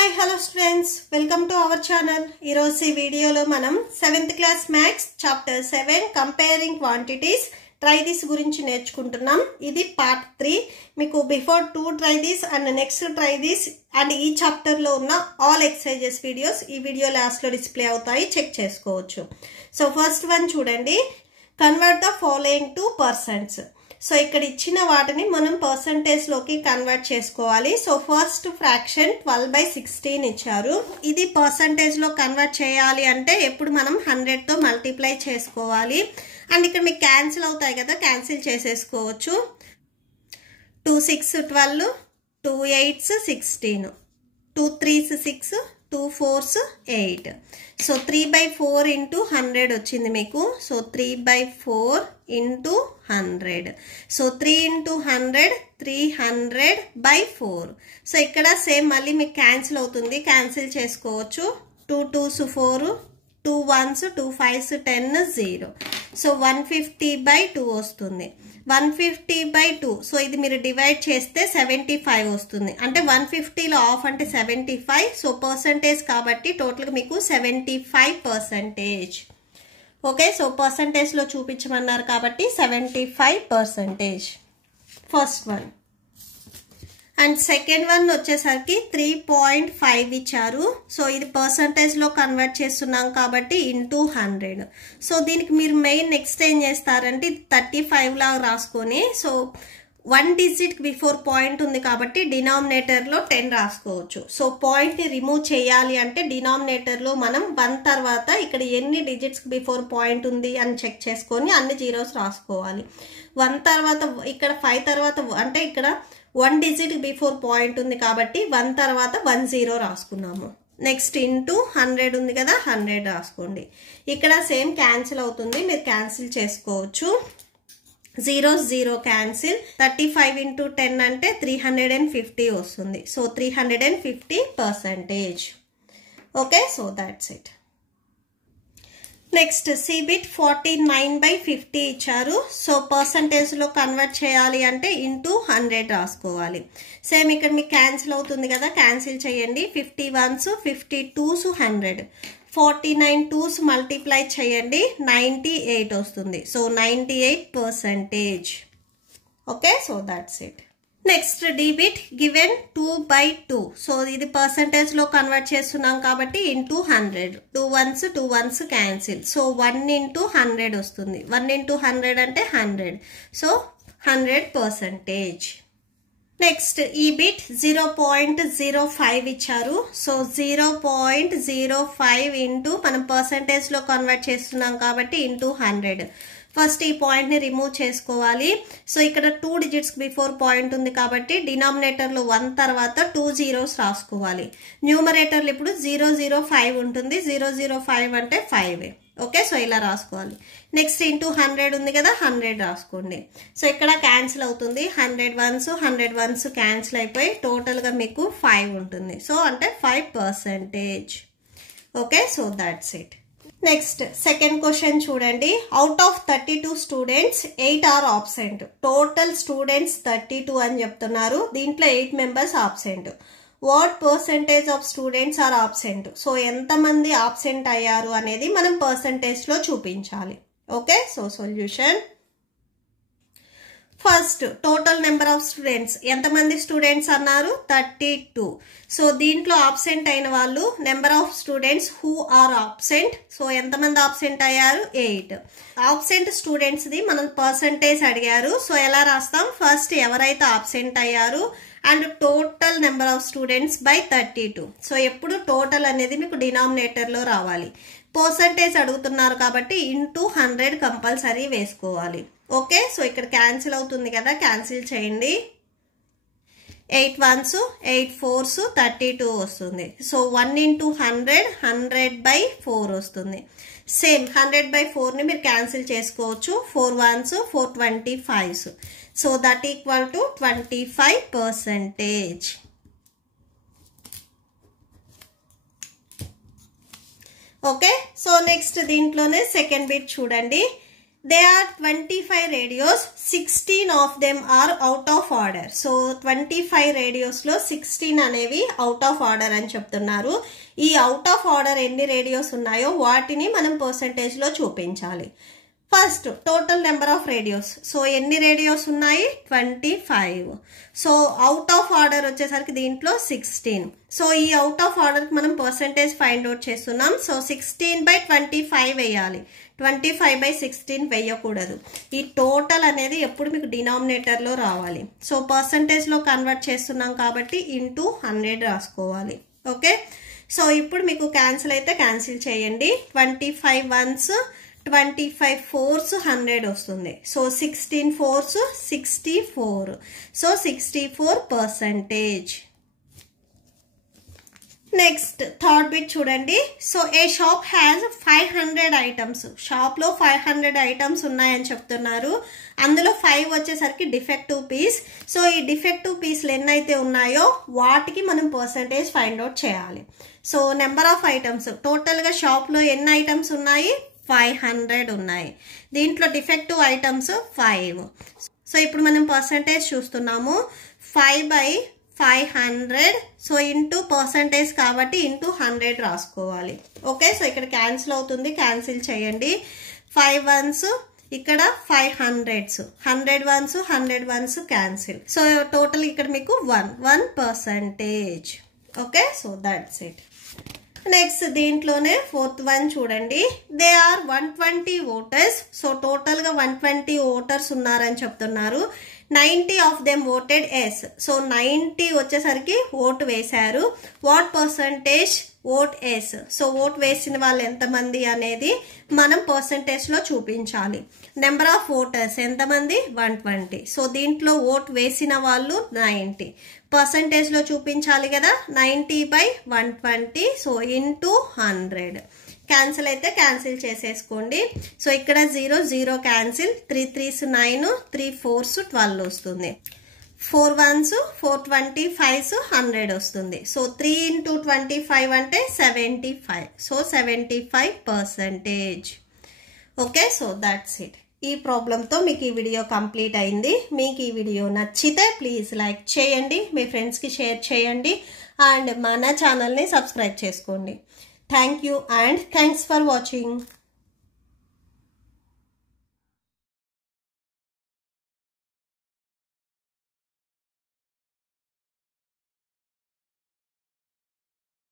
Hi hello students, welcome to our channel. ఈరోజు ఈ వీడియోలో మనం 7th class maths chapter 7 comparing quantities try this గురించి నేర్చుకుంటున్నాం. ఇది పార్ట్ 3. మీకు before 2 try this and next try this and ఈ చాప్టర్లో ఉన్న ఆల్ ఎక్సర్సైజెస్ వీడియోస్ ఈ వీడియో లాస్ట్లో డిస్ప్లే అవుతాయి, చెక్ చేసుకోవచ్చు. సో ఫస్ట్ వన్ చూడండి, convert the following to percents. So ఇక్కడ ఇచ్చిన వాటిని మనం పర్సంటేజ్ లోకి కన్వర్ట్ చేసుకోవాలి. సో ఫస్ట్ ఫ్రాక్షన్ 12/16 ఇచ్చారు. ఇది పర్సంటేజ్ లో కన్వర్ట్ చేయాలి అంటే ఎప్పుడు మనం 100 తో మల్టిప్లై చేసుకోవాలి. అండ్ ఇక్కడ మీకు క్యాన్సిల్ అవుతాయి కదా, క్యాన్సిల్ చేసేసుకోవచ్చు. 2 6 12, 2 8 16, 2 3 6, 2 4 8. సో 3/4 ఇంటూ 100 వచ్చింది మీకు. So 3/4 into 100. So 3 into 100 300/4. So ఇక్కడ సేమ్ మళ్ళీ మీకు క్యాన్సిల్ అవుతుంది, క్యాన్సిల్ చేసుకోవచ్చు. 2 2s 4, 2 1s 2 5s 10 0. సో 150/2 వస్తుంది. 150/2. సో ఇది మీరు డివైడ్ చేస్తే 75 వస్తుంది. అంటే 150లో ఆఫ్ అంటే 75. సో పర్సంటేజ్ కాబట్టి టోటల్గా మీకు 75%. ఓకే, సో పర్సంటేజ్లో చూపించమన్నారు కాబట్టి 75%. First one. And second one వచ్చేసరికి 3.5 ఇచ్చారు. సో ఇది పర్సంటేజ్లో కన్వర్ట్ చేస్తున్నాం కాబట్టి ఇంటూ 100. సో దీనికి మీరు మెయిన్ నెక్స్ట్ ఏం చేస్తారంటే 35 లాగా రాసుకొని, సో 1 డిజిట్ బిఫోర్ పాయింట్ ఉంది కాబట్టి డినామినేటర్లో 10 రాసుకోవచ్చు. సో పాయింట్ని రిమూవ్ చేయాలి అంటే డినామినేటర్లో మనం 1 తర్వాత ఇక్కడ ఎన్ని డిజిట్స్ బిఫోర్ పాయింట్ ఉంది అని చెక్ చేసుకొని అన్ని జీరోస్ రాసుకోవాలి. 1 తర్వాత ఇక్కడ 5 తర్వాత అంటే ఇక్కడ 1 డిజిట్ బిఫోర్ పాయింట్ ఉంది కాబట్టి 1 తర్వాత 1 0 రాసుకున్నాము. నెక్స్ట్ ఇంటూ 100 ఉంది కదా, 100 రాసుకోండి. ఇక్కడ సేమ్ క్యాన్సిల్ అవుతుంది, మీరు క్యాన్సిల్ చేసుకోవచ్చు. 0 0 క్యాన్సిల్. 35 ఇంటూ 10 అంటే 350 వస్తుంది. So 350%. Okay, so that's it. Next సిబిట్ 49/50 ఇచ్చారు. సో పర్సంటేజ్లో కన్వర్ట్ చేయాలి అంటే ఇంటూ 100 రాసుకోవాలి. సేమ్ ఇక్కడ మీకు క్యాన్సిల్ అవుతుంది కదా, క్యాన్సిల్ చేయండి. 51s 52s 100. 49 2s మల్టిప్లై చేయండి, 98 వస్తుంది. So 98%. Okay, so that's it. Next debit given 2/2. So ఇది పర్సంటేజ్ లో కన్వర్ట్ చేస్తున్నాం కాబట్టి into 100. 2 1s cancel. So 1 into 100 వస్తుంది. 1 ఇంటూ 100 అంటే 100. సో 100%. నెక్స్ట్ ఈ బిట్ 0.05 ఇచ్చారు. సో 0.05 ఇంటూ మనం పర్సంటేజ్ లో కన్వర్ట్ చేస్తున్నాం కాబట్టి ఇంటూ 100. ఫస్ట్ ఈ పాయింట్ ని రిమూవ్ చేసుకోవాలి. సో ఇక్కడ 2 డిజిట్స్ బిఫోర్ పాయింట్ ఉంది కాబట్టి డినామినేటర్ లో 1 తర్వాత 2 zeros రాసుకోవాలి. న్యూమరేటర్ లో ఇప్పుడు 005 ఉంటుంది. 005 అంటే 5. ఓకే, సో ఇలా రాసుకోవాలి. నెక్స్ట్ ఇంటూ 100 ఉంది కదా, 100 రాసుకోండి. సో ఇక్కడ క్యాన్సిల్ అవుతుంది. 100 1s క్యాన్సిల్ అయిపోయి టోటల్ గా మీకు 5 ఉంటుంది. సో అంటే 5%. Okay, so that's it. Next second question చూడండి. Out of 32 students 8 are absent. Total students 32 అని చెప్తున్నారు. దీంట్లో 8 members absent. What percentage of students are absent. So ఎంతమంది ఆబ్సెంట్ అయ్యారు అనేది మనం పర్సంటేజ్ లో చూపించాలి. Okay, so solution. First total number of students, ఎంతమంది స్టూడెంట్స్ అన్నారు, 32. సో దీంట్లో ఆబ్సెంట్ అయిన వాళ్ళు number of students who are absent. So ఎంతమంది ఆబ్సెంట్ అయ్యారు, 8. ఆబ్సెంట్ స్టూడెంట్స్ ది మనం పర్సంటేజ్ అడిగారు. సో ఎలా రాస్తాం, ఫస్ట్ ఎవరైతే ఆబ్సెంట్ అయ్యారు and total number of students by 32. So ఎప్పుడు టోటల్ అనేది మీకు డినామినేటర్ లో రావాలి. పర్సంటేజ్ అడుగుతున్నారు కాబట్టి ఇంటూ 100 కంపల్సరీ వేసుకోవాలి. ఓకే, సో ఇక్కడ క్యాన్సిల్ అవుతుంది కదా, క్యాన్సిల్ చేయండి. 8 1s 8 4s 32 వస్తుంది. సో 1 ఇంటూ 100 100/4 వస్తుంది. సేమ్ 100/4 ని మీరు క్యాన్సిల్ చేసుకోవచ్చు. 4 1s 4 25s. So that equal to 25%. Okay, so next దీంట్లోనే సెకండ్ బిట్ చూడండి. There are 25 radios, 16 of them are out of order. So 25 radios లో 16 అనేవి అవుట్ ఆఫ్ ఆర్డర్ అని చెప్తున్నారు. ఈ అవుట్ ఆఫ్ ఆర్డర్ ఎన్ని రేడియోస్ ఉన్నాయో వాటిని మనం పర్సంటేజ్ లో చూపించాలి. First total number of radios. So ఎన్ని రేడియోస్ ఉన్నాయి? 25. సో అవుట్ ఆఫ్ ఆర్డర్ వచ్చేసరికి దీంట్లో 16. సో ఈ అవుట్ ఆఫ్ ఆర్డర్కి మనం పర్సంటేజ్ ఫైండ్ అవుట్ చేస్తున్నాం. సో 16/25 వేయాలి. 25/16 వేయకూడదు. ఈ టోటల్ అనేది ఎప్పుడు మీకు డినామినేటర్లో రావాలి. సో పర్సంటేజ్లో కన్వర్ట్ చేస్తున్నాం కాబట్టి ఇంటూ 100 రాసుకోవాలి. ఓకే, సో ఇప్పుడు మీకు క్యాన్సిల్ అయితే క్యాన్సిల్ చేయండి. 25 1s 25 4s 100 వస్తుంది. So 16 4s 64. సో 64%. నెక్స్ట్ థర్డ్ బిట్ చూడండి. So a shop has 500 items. షాప్లో 500 ఐటమ్స్ ఉన్నాయని చెప్తున్నారు. అందులో 5 వచ్చేసరికి డిఫెక్టివ్ పీస్. సో ఈ డిఫెక్టివ్ పీస్లు ఎన్నైతే ఉన్నాయో వాటికి మనం పర్సంటేజ్ ఫైండ్ అవుట్ చేయాలి. సో నెంబర్ ఆఫ్ ఐటమ్స్ టోటల్గా షాప్లో ఎన్ని ఐటమ్స్ ఉన్నాయి? 500 ఉన్నాయి. దీంట్లో డిఫెక్టివ్ ఐటమ్స్ 5. సో ఇప్పుడు మనం పర్సంటేజ్ చూస్తున్నాము. 5/500. సో ఇంటూ పర్సంటేజ్ కాబట్టి ఇంటూ 100 రాసుకోవాలి. ఓకే, సో ఇక్కడ క్యాన్సిల్ అవుతుంది, క్యాన్సిల్ చేయండి. 5 1s ఇక్కడ 5 100s, 100 1s 100 1s cancel. So total ఇక్కడ మీకు 1%. Okay, so that's it. Next దీంట్లోనే ఫోర్త్ వన్ చూడండి. They are 120 voters. So total గా 120 ఓటర్స్ ఉన్నారని చెప్తున్నారు. 90 ఆఫ్ దెమ్ ఓటెడ్ ఎస్. సో 90 వచ్చేసరికి ఓటు వేశారు. What percentage votes. So vote వేసిన వాళ్ళు ఎంతమంది అనేది మనం పర్సంటేజ్ లో చూపించాలి. నెంబర్ ఆఫ్ ఓటర్స్ ఎంతమంది? 120. సో దీంట్లో ఓట్ వేసిన వాళ్ళు 90. పర్సంటేజ్ లో చూపించాలి కదా, 90/120. So into 100. క్యాన్సిల్ అయితే క్యాన్సిల్ చేసేసుకోండి. సో ఇక్కడ 0 0 క్యాన్సిల్. 3 3s 9, 3 4s 12 వస్తుంది. 4 1s 425s 100 వస్తుంది. సో 3 × 25 అంటే 75. So 75%. Okay, so that's it. ఈ ప్రాబ్లంతో మీకు ఈ వీడియో కంప్లీట్ అయింది. మీకు ఈ వీడియో నచ్చితే ప్లీజ్ లైక్ చేయండి, మీ ఫ్రెండ్స్కి షేర్ చేయండి అండ్ మన ఛానల్ని సబ్స్క్రైబ్ చేసుకోండి. Thank you and thanks for watching.